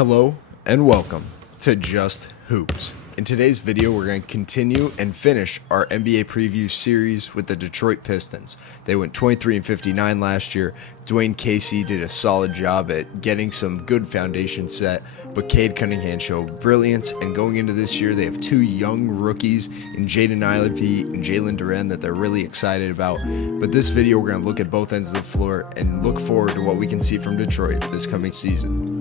Hello and welcome to Just Hoops. In today's video, we're going to continue and finish our NBA preview series with the Detroit Pistons. They went 23-59 last year. Dwane Casey did a solid job at getting some good foundation set, but Cade Cunningham showed brilliance, and going into this year, they have two young rookies in Jaden Ivey and Jalen Duren that they're really excited about. But this video, we're going to look at both ends of the floor and look forward to what we can see from Detroit this coming season.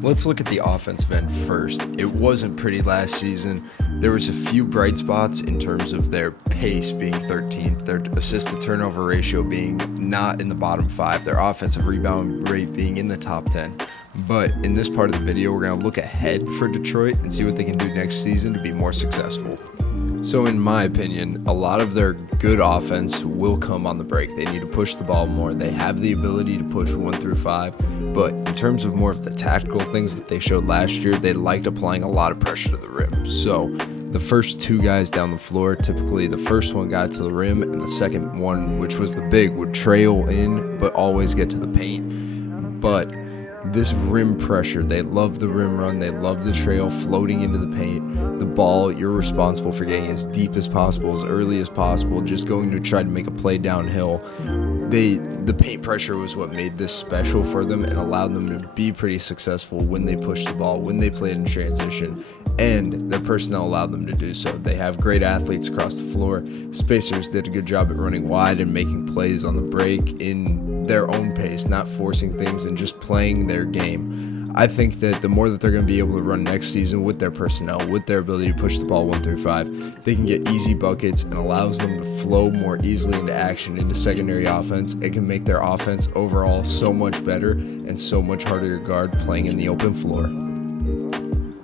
Let's look at the offensive end first. It wasn't pretty last season. There was a few bright spots in terms of their pace being 13th, their assist-to-turnover ratio being not in the bottom 5, their offensive rebound rate being in the top 10. But in this part of the video, we're going to look ahead for Detroit and see what they can do next season to be more successful. So in my opinion, a lot of their good offense will come on the break. They need to push the ball more. They have the ability to push 1 through 5, but in terms of more of the tactical things that they showed last year, they liked applying a lot of pressure to the rim. So the first two guys down the floor, typically the first one got to the rim and the second one, which was the big, would trail in but always get to the paint. But this rim pressure, they love the rim run, they love the trail, floating into the paint. The ball, you're responsible for getting as deep as possible, as early as possible, just going to try to make a play downhill. The paint pressure was what made this special for them and allowed them to be pretty successful when they pushed the ball, when they played in transition, and their personnel allowed them to do so. They have great athletes across the floor. Spacers did a good job at running wide and making plays on the break in their own pace, not forcing things and just playing their game. I think that the more that they're going to be able to run next season with their personnel, with their ability to push the ball 1 through 5, they can get easy buckets and allows them to flow more easily into action, into secondary offense. It can make their offense overall so much better and so much harder to guard playing in the open floor.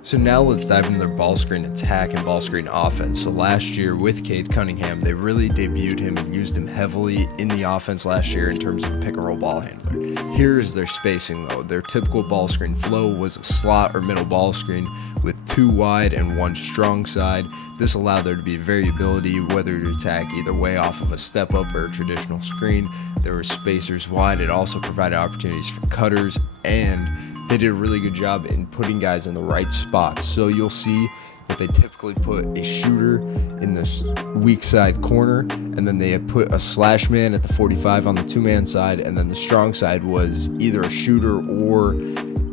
So now let's dive into their ball screen attack and ball screen offense. So last year with Cade Cunningham, they really debuted him and used him heavily in the offense last year in terms of a pick and roll ball handler. Here's their spacing though. Their typical ball screen flow was a slot or middle ball screen with 2 wide and 1 strong side. This allowed there to be variability whether to attack either way off of a step up or a traditional screen. There were spacers wide. It also provided opportunities for cutters, and they did a really good job in putting guys in the right spots. So you'll see that they typically put a shooter in the weak side corner, and then they put a slash man at the 45 on the 2-man side, and then the strong side was either a shooter or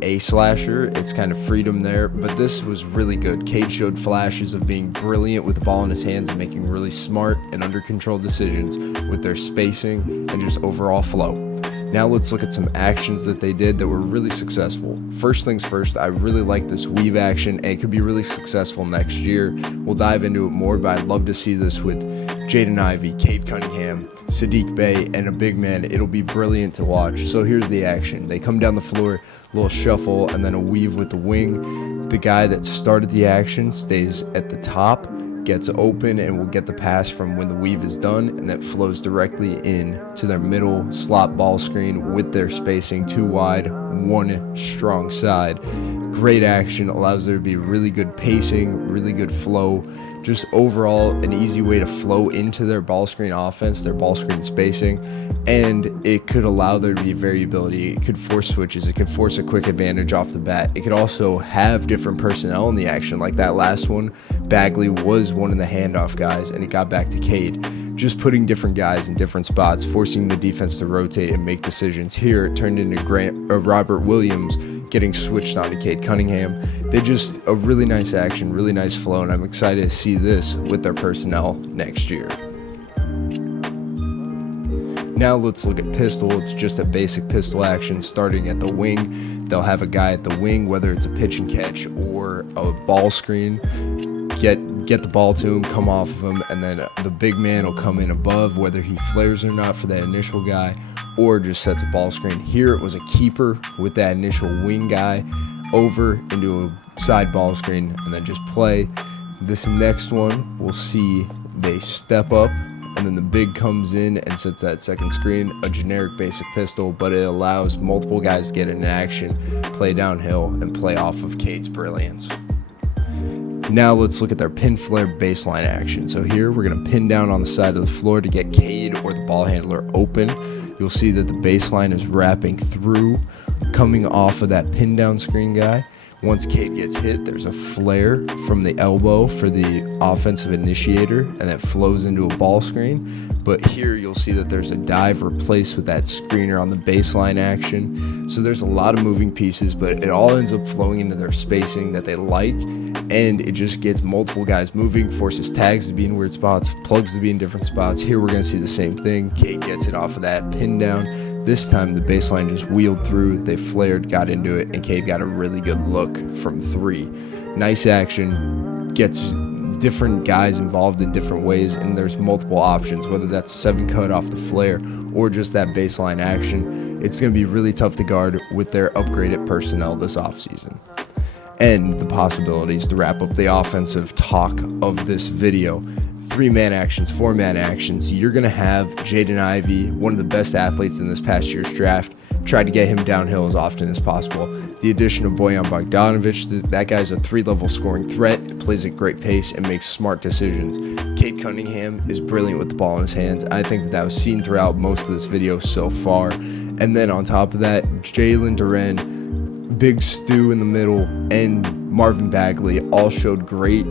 a slasher. It's kind of freedom there, but this was really good. Cade showed flashes of being brilliant with the ball in his hands and making really smart and under control decisions with their spacing and just overall flow. Now let's look at some actions that they did that were really successful. First things first, I really like this weave action, and it could be really successful next year. We'll dive into it more, but I'd love to see this with Jaden Ivey, Cade Cunningham, Saddiq Bey, and a big man. It'll be brilliant to watch. So here's the action. They come down the floor, a little shuffle, and then a weave with the wing. The guy that started the action stays at the top, gets open, and will get the pass from when the weave is done, and that flows directly in to their middle slot ball screen with their spacing 2 wide, 1 strong side. Great action, allows there to be really good pacing, really good flow, just overall an easy way to flow into their ball screen offense, their ball screen spacing, and it could allow there to be variability. It could force switches, it could force a quick advantage off the bat. It could also have different personnel in the action, like that last one. Bagley was one of the handoff guys, and it got back to Cade. Just putting different guys in different spots, forcing the defense to rotate and make decisions. Here, it turned into Robert Williams getting switched on to Cade Cunningham. They just a really nice action, really nice flow, and I'm excited to see this with their personnel next year. Now let's look at pistol. It's just a basic pistol action starting at the wing. They'll have a guy at the wing, whether it's a pitch and catch or a ball screen, get the ball to him, come off of him, and then the big man will come in above, whether he flares or not for that initial guy, or just sets a ball screen. Here it was a keeper with that initial wing guy over into a side ball screen and then just play. This next one, we'll see they step up, and then the big comes in and sets that second screen, a generic basic pistol, but it allows multiple guys to get in action, play downhill, and play off of Cade's brilliance. Now let's look at their pin flare baseline action. So here we're going to pin down on the side of the floor to get Cade or the ball handler open. You'll see that the baseline is wrapping through coming off of that pin down screen guy. Once Cade gets hit, there's a flare from the elbow for the offensive initiator, and that flows into a ball screen. But here you'll see that there's a dive replaced with that screener on the baseline action. So there's a lot of moving pieces, but it all ends up flowing into their spacing that they like, and it just gets multiple guys moving, forces tags to be in weird spots, plugs to be in different spots. Here we're going to see the same thing. Cade gets it off of that pin down. This time the baseline just wheeled through, they flared, got into it, and Cade got a really good look from 3. Nice action, gets different guys involved in different ways, and there's multiple options, whether that's 7 cut off the flare or just that baseline action. It's going to be really tough to guard with their upgraded personnel this offseason. And the possibilities to wrap up the offensive talk of this video. 3-man actions, 4-man actions. You're going to have Jaden Ivey, one of the best athletes in this past year's draft. Try to get him downhill as often as possible. The addition of Bojan Bogdanovic, that guy's a 3-level scoring threat, plays at great pace, and makes smart decisions. Cade Cunningham is brilliant with the ball in his hands. I think that was seen throughout most of this video so far. And then on top of that, Jalen Duren, Big Stu in the middle, and Marvin Bagley all showed great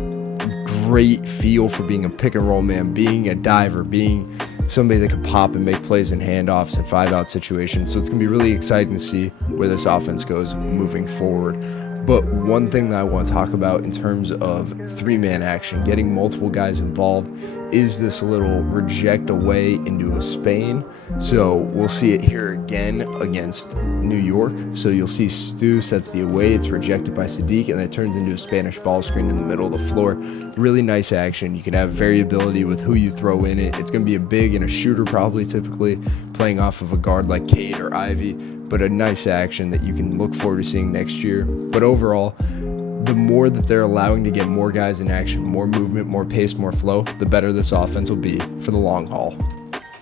feel for being a pick and roll man, being a diver, being somebody that could pop and make plays in handoffs and 5-out situations. So it's going to be really exciting to see where this offense goes moving forward. But one thing that I want to talk about in terms of 3-man action, getting multiple guys involved, is this little reject away into a Spain. So we'll see it here again against New York. So you'll see Stu sets the away, it's rejected by Sadiq, and it turns into a Spanish ball screen in the middle of the floor. Really nice action. You can have variability with who you throw in it. It's going to be a big and a shooter probably typically, playing off of a guard like Cade or Ivy, but a nice action that you can look forward to seeing next year. But overall, the more that they're allowing to get more guys in action, more movement, more pace, more flow, the better this offense will be for the long haul.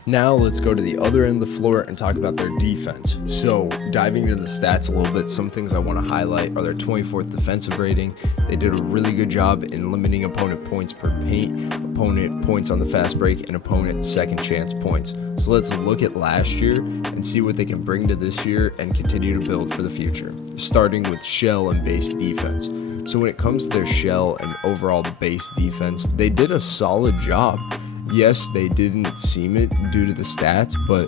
Now let's go to the other end of the floor and talk about their defense. So diving into the stats a little bit, some things I want to highlight are their 24th defensive rating. They did a really good job in limiting opponent points per paint, opponent points on the fast break, and opponent second chance points. So let's look at last year and see what they can bring to this year and continue to build for the future, starting with shell and base defense. So when it comes to their shell and overall the base defense, they did a solid job. Yes, they didn't seem it due to the stats, but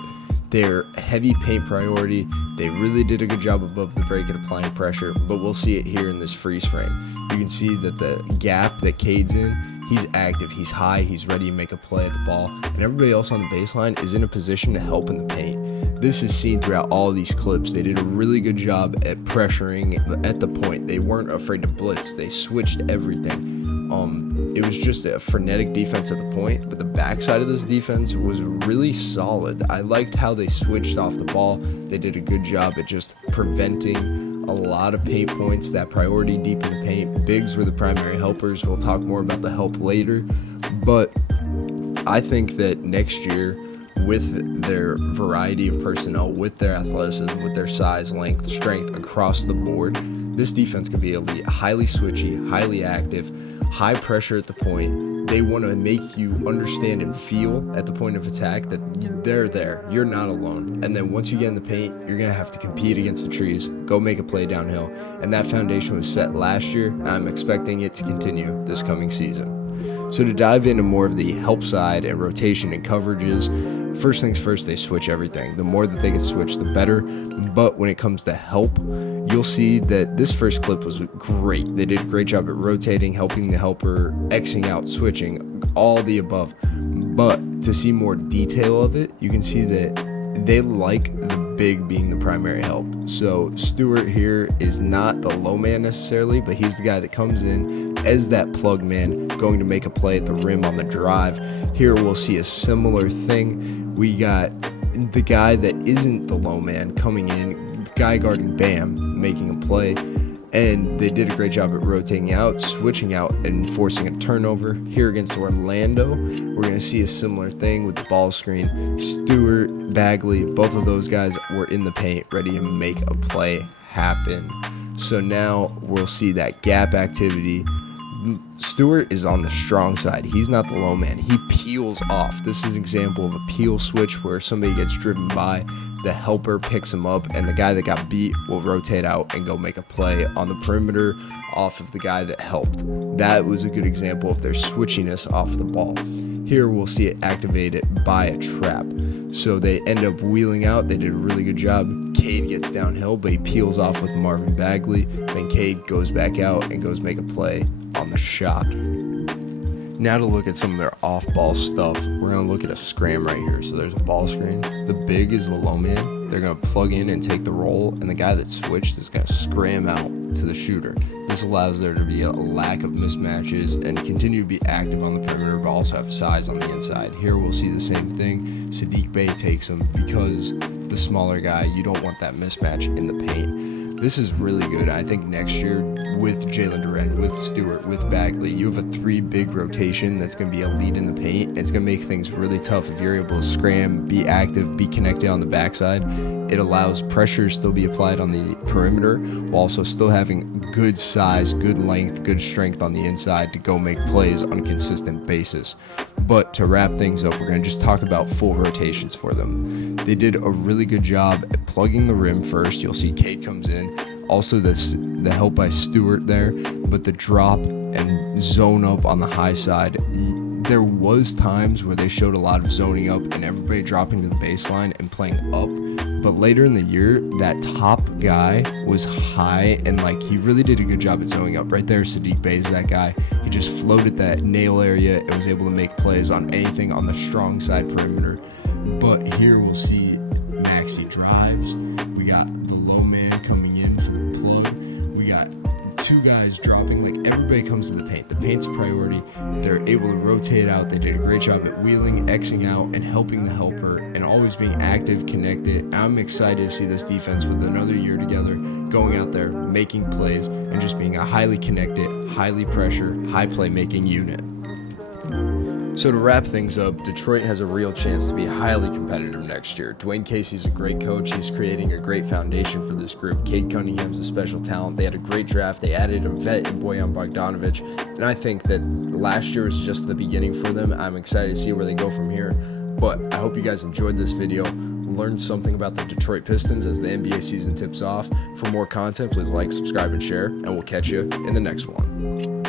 their heavy paint priority, they really did a good job above the break at applying pressure, but we'll see it here in this freeze frame. You can see that the gap that Cade's in, he's active, he's high, he's ready to make a play at the ball, and everybody else on the baseline is in a position to help in the paint. This is seen throughout all of these clips. They did a really good job at pressuring at the point. They weren't afraid to blitz. They switched everything. It was just a frenetic defense at the point, but the backside of this defense was really solid. I liked how they switched off the ball. They did a good job at just preventing a lot of paint points, that priority deep in the paint. Bigs were the primary helpers. We'll talk more about the help later, but I think that next year, with their variety of personnel, with their athleticism, with their size, length, strength across the board, this defense can be elite, highly switchy, highly active, high pressure at the point. They want to make you understand and feel at the point of attack that they're there. You're not alone. And then once you get in the paint, you're going to have to compete against the trees, go make a play downhill. And that foundation was set last year. I'm expecting it to continue this coming season. So to dive into more of the help side and rotation and coverages, first things first, they switch everything. The more that they can switch, the better. But when it comes to help, you'll see that this first clip was great. They did a great job at rotating, helping the helper, Xing out, switching, all the above. But to see more detail of it, you can see that they like the big being the primary help. So Stewart here is not the low man necessarily, but he's the guy that comes in as that plug man, going to make a play at the rim on the drive. Here we'll see a similar thing. We got the guy that isn't the low man coming in, the guy guarding Bam, making a play. And they did a great job at rotating out, switching out, and forcing a turnover. Here against Orlando, we're going to see a similar thing with the ball screen. Stewart, Bagley, both of those guys were in the paint, ready to make a play happen. So now we'll see that gap activity. Stewart is on the strong side. He's not the low man. He peels off. This is an example of a peel switch where somebody gets driven by. the helper picks him up, and the guy that got beat will rotate out and go make a play on the perimeter off of the guy that helped. That was a good example of their switchiness off the ball. Here we'll see it activated by a trap. So they end up wheeling out. They did a really good job. Cade gets downhill, but he peels off with Marvin Bagley. Then Cade goes back out and goes make a play on the shot. Now to look at some of their off-ball stuff, we're going to look at a scram right here. So there's a ball screen. The big is the low man. They're going to plug in and take the roll, and the guy that switched is going to scram out to the shooter. This allows there to be a lack of mismatches and continue to be active on the perimeter, but also have size on the inside. Here we'll see the same thing. Sadiq Bey takes him because the smaller guy, you don't want that mismatch in the paint. This is really good. I think next year with Jalen Duren, with Stewart, with Bagley, you have a 3-big rotation that's going to be a lead in the paint. It's going to make things really tough if you're able to scram, be active, be connected on the backside. It allows pressure to still be applied on the perimeter while also still having good size, good length, good strength on the inside to go make plays on a consistent basis. But to wrap things up, we're going to just talk about full rotations for them. They did a really good job at plugging the rim first. You'll see Cade comes in. Also the help by Stewart there, but the drop and zone up on the high side. There was times where they showed a lot of zoning up and everybody dropping to the baseline and playing up. But later in the year, that top guy was high and he really did a good job at zoning up. Right there, Sadiq Bey is that guy. He just floated that nail area and was able to make plays on anything on the strong side perimeter. But here we'll see Maxey drives. We got the low man coming in for the plug. We got 2 guys dropping. Everybody comes to the paint. The paint's a priority. They're able to rotate out. They did a great job at wheeling, Xing out, and helping the helper, and always being active, connected. I'm excited to see this defense with another year together, going out there, making plays, and just being a highly connected, highly pressure, high playmaking unit. So to wrap things up, Detroit has a real chance to be highly competitive next year. Dwane Casey's a great coach. He's creating a great foundation for this group. Cade Cunningham's a special talent. They had a great draft. They added a vet in Bojan Bogdanovic. And I think that last year was just the beginning for them. I'm excited to see where they go from here. But I hope you guys enjoyed this video, learned something about the Detroit Pistons as the NBA season tips off. For more content, please like, subscribe, and share. And we'll catch you in the next one.